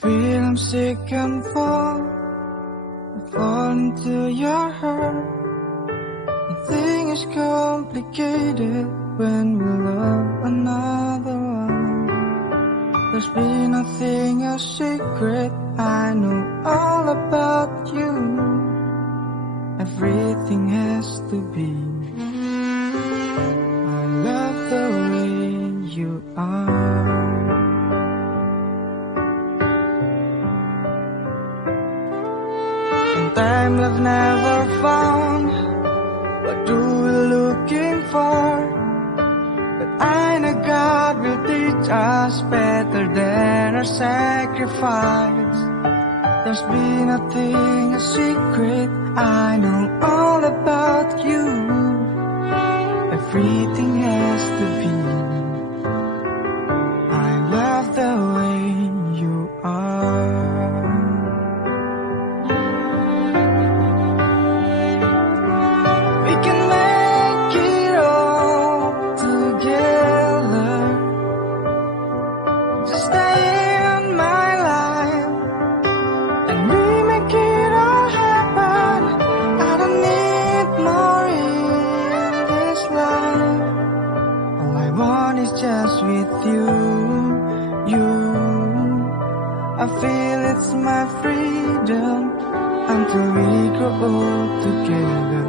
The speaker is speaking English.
feel I'm sick and fall into your heart. Everything is complicated when we love another one. There's been nothing a secret, I know all about you. Everything has to be. I love the way you are. Sometimes I've never found what do we looking for, but I know God will teach us better than our sacrifice. There's been nothing a secret, I know all about you. Everything has to be. I love the way you are. We can make it all together. Just stay in my life and we make it all happen. I don't need more in this life. All I want is just with you. I feel it's my freedom until we grow old together.